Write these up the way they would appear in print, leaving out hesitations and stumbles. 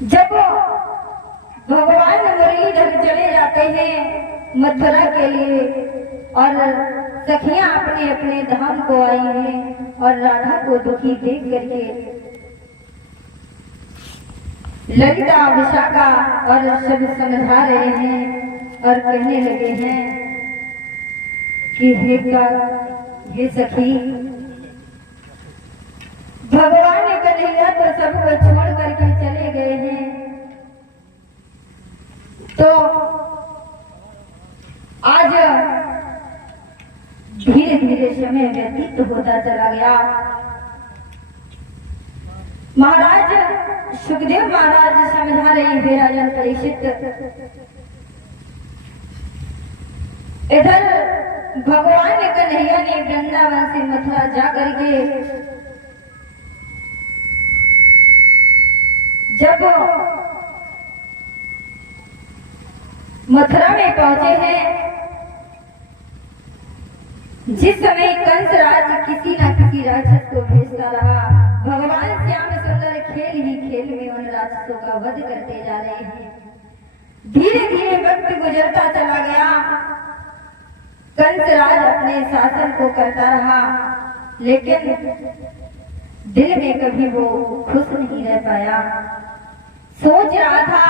जब भगवान मुरलीधर चले जाते हैं मथुरा के लिए और सखियां अपने अपने धाम को आई हैं और राधा को दुखी देख करके ललिता विशाखा और सब समझा रहे हैं और कहने लगे हैं कि हे सखी, भगवान कन्हैया तो सबको छोड़ करके चले गए हैं, तो आज धीरे धीरे समय व्यतीत होता चला गया। महाराज सुखदेव महाराज समझा रहे हैं राजन परीक्षित, इधर भगवान कन्हैया ने वृंदावन से मथुरा जा करके जब मथुरा में पहुंचे हैं, जिस समय कंसराज किसी न किसी राक्षस को भेजता रहा, भगवान श्याम सुंदर खेल ही खेल में उन राक्षसों का वध करते जा रहे हैं। धीरे धीरे वक्त गुजरता चला गया, कंसराज अपने शासन को करता रहा, लेकिन दिल में कभी वो खुश नहीं रह पाया। सोच रहा था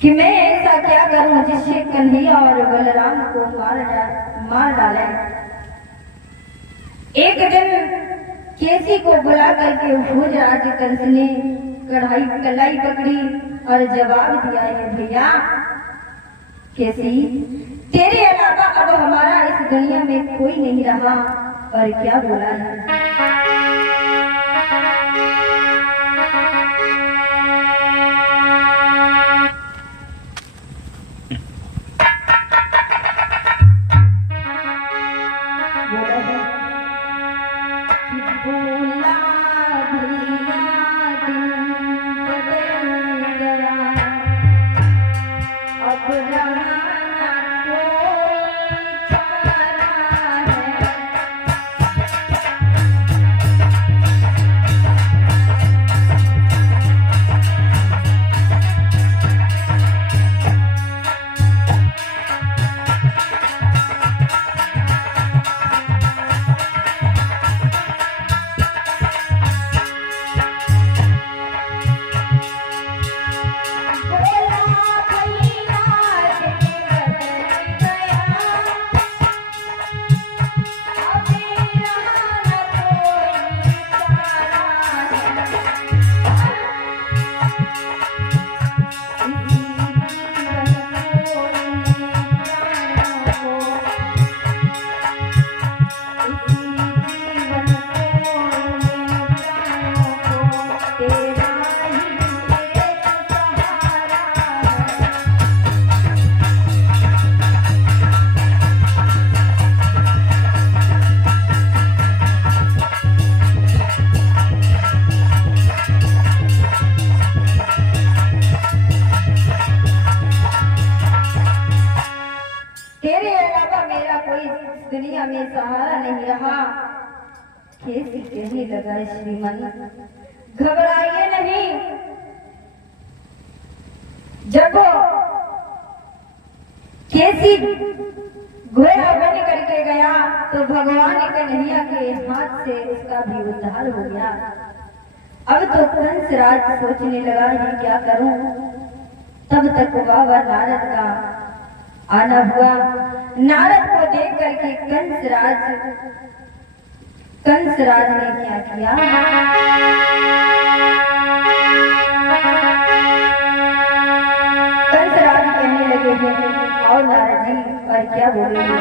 कि मैं ऐसा क्या करूं जिससे कन्हैया और बलराम को मार डाले। एक दिन केसी को बुला करके भोजराज कंस ने कलाई पकड़ी और जवाब दिया है, भैया केसी, तेरे अलावा अब हमारा इस दुनिया में कोई नहीं रहा। और क्या बोला है, दुनिया में सहारा नहीं रहा। केसी कहने लगा, श्रीमान घबराइए नहीं, जब केसी घोड़ा बन करके गया तो भगवान कन्हैया के हाथ से उसका भी उद्धार हो गया। अब तो कंसराज सोचने लगा कि क्या करूं। तब तक बाबा नारद का आना हुआ। नारद को देख करके कंसराज ने क्या किया, कंसराज कहने लगे हैं, और नारद जी और क्या बोलेंगे।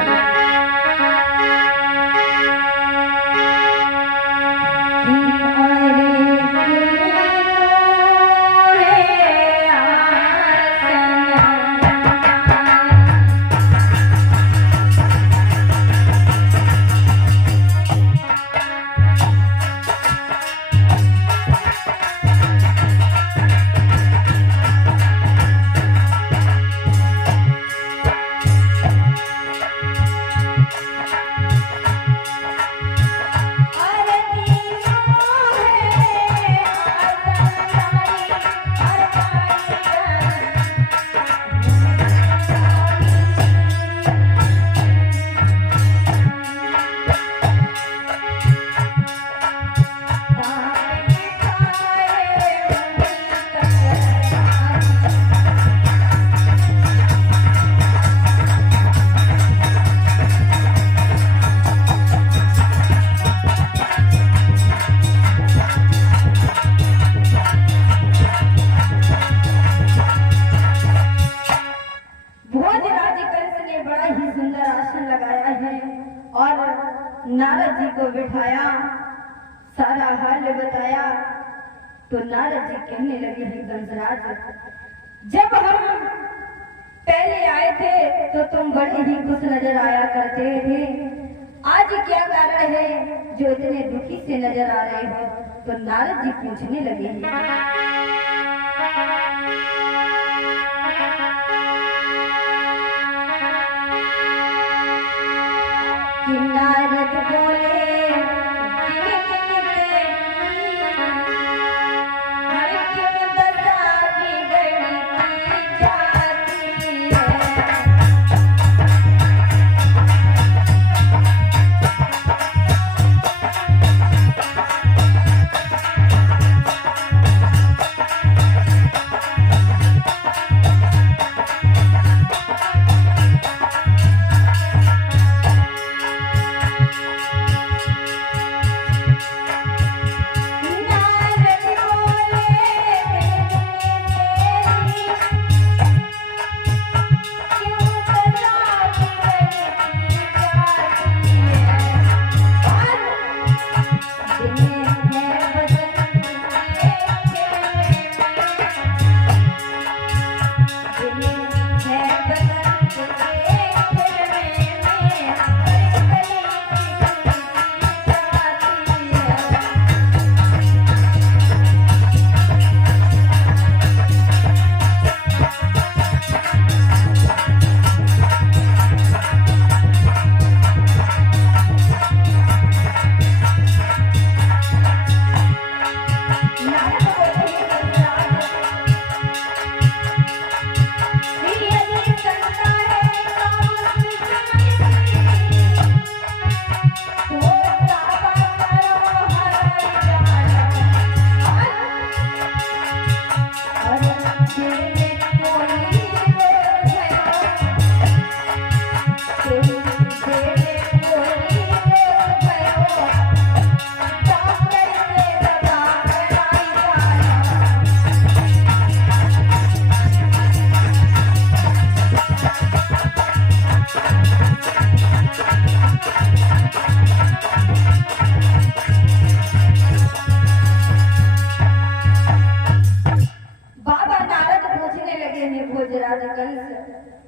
नारद जी को बिठाया, सारा हाल बताया। तो नारद जी कहने लगे, हे कंसराज, जब हम पहले आए थे तो तुम बड़े ही खुश नजर आया करते थे, आज क्या कारण है जो इतने दुखी से नजर आ रहे हो? तो नारद जी पूछने लगे, कि नारद बोले, हर क्यों दशा बिगड़ी जाती है।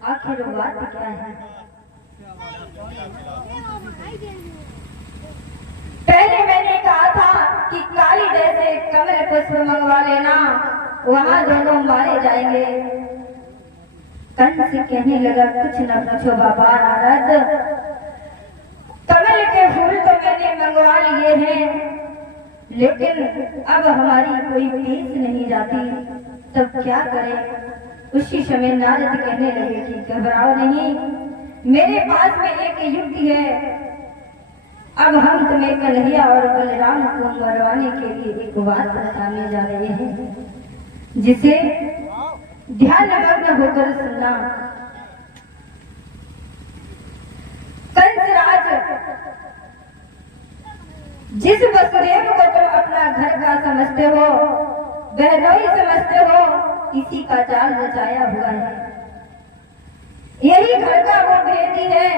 आखिर बात क्या है? पहले मैंने कहा था कि काली जैसे कमल पुष्प मंगवा लेना, वहां दोनों मारे जाएंगे। कंस कहने लगा, कुछ न पूछो बाबा नारद, कमल के फूल तो मैंने मंगवा लिए हैं, लेकिन अब हमारी कोई फीस नहीं जाती, तब क्या करें? उसी समय नारद कहने लगे कि घबराओ नहीं, मेरे पास में एक युक्ति है। अब हम तुम्हें कन्हैया और बलराम को मरवाने के लिए एक बात बताने जा रहे हैं, जिसे ध्यान मग्न होकर सुनना। कंसराज, जिस वसुदेव को तुम अपना घर का समझते हो, बहनोई समझते हो, इसी का जाल रचाया हुआ है। यही घर का वो भेदी है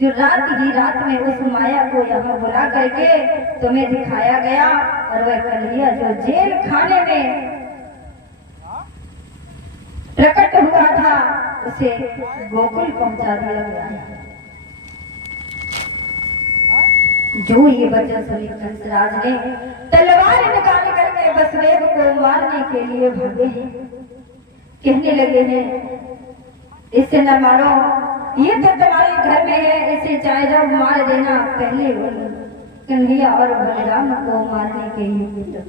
जो रात ही रात में उस माया को यहाँ बुला करके तुम्हें दिखाया गया, और वह कन्हैया जो जेल खाने में प्रकट हुआ था, उसे गोकुल पहुंचा दिया गया है। जो ये वचन सुनी कंसराज ने तलवार निकाल करके वसुदेव को मारने के लिए भागे हैं। कहने लगे हैं, इसे न मारो, ये तो तुम्हारे घर में है, इसे चाहे जाओ मार देना। पहले कन्हैया और बलराम को मारने के लिए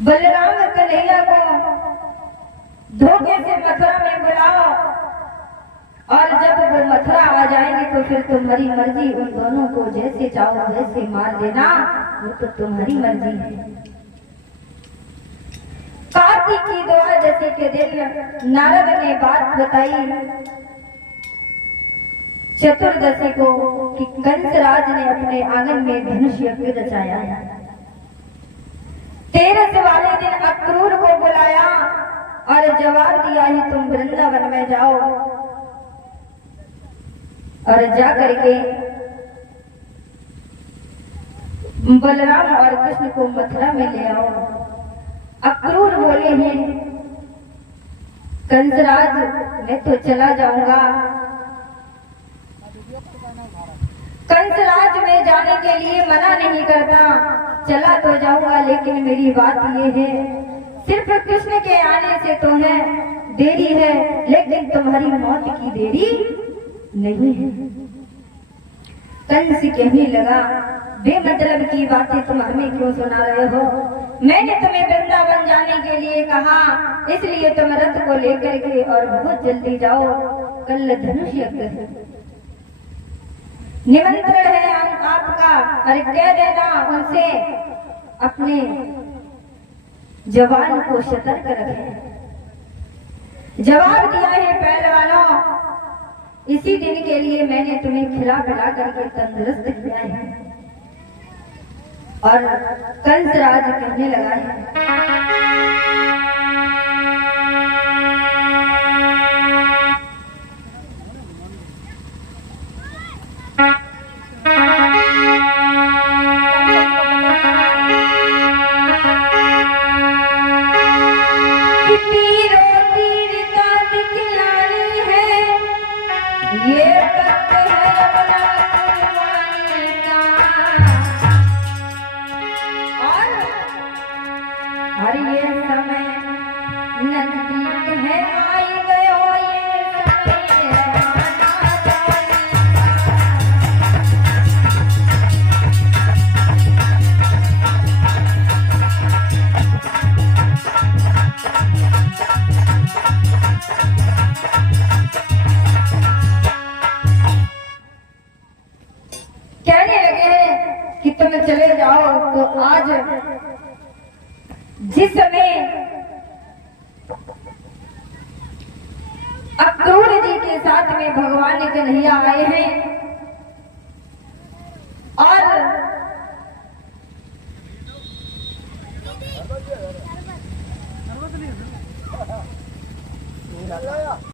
बलराम कन्हैया को धोखे से मथुरा में बुलाओ, और जब वो मथुरा आ जाएंगे तो फिर तुम्हारी मर्जी, उन दोनों को जैसे चाहो वैसे मार देना, वो तो तुम्हारी मर्जी है। कार्तिक की द्वादशी के दिन नारद ने बात बताई चतुर्दशी को कि कंसराज ने अपने आंगन में धनुष यज्ञ रचाया है। 13 वाले दिन अक्रूर को बुलाया और जवाब दिया है, तुम वृंदावन में जाओ, और जा करके बलराम और कृष्ण को मथुरा में ले आओ। अक्रूर बोले हैं कंसराज मैं तो चला जाऊंगा। कंसराज में जाने के लिए मना नहीं करता, चला तो जाऊंगा, लेकिन मेरी बात ये है सिर्फ कृष्ण के आने से तो है देरी है, लेकिन तुम्हारी मौत की देरी नहीं है। कंस कहने लगा बेमतलब की बातें तुम हमें क्यों सुना रहे हो? मैंने तुम्हें वृंदावन जाने के लिए कहा, इसलिए तुम रथ को लेकर के और बहुत जल्दी जाओ। कल धनुष यज्ञ है, निमंत्रण है आपका, और कह देना उनसे अपने जवान को सतर्क रखें। जवाब दिया है पहलवानों, इसी दिन के लिए मैंने तुम्हें खिला पिला करके तंदुरुस्त किया है। और कंसराज कहने लगा है ये वक्त है अपना कुर्बानी का, और ये समय नजदीक है, आई गयो ये समय आना जाने कहने लगे हैं कि तुम चले जाओ। तो आज जिस समय अक्रूर जी के साथ में भगवान कन्हैया आए हैं और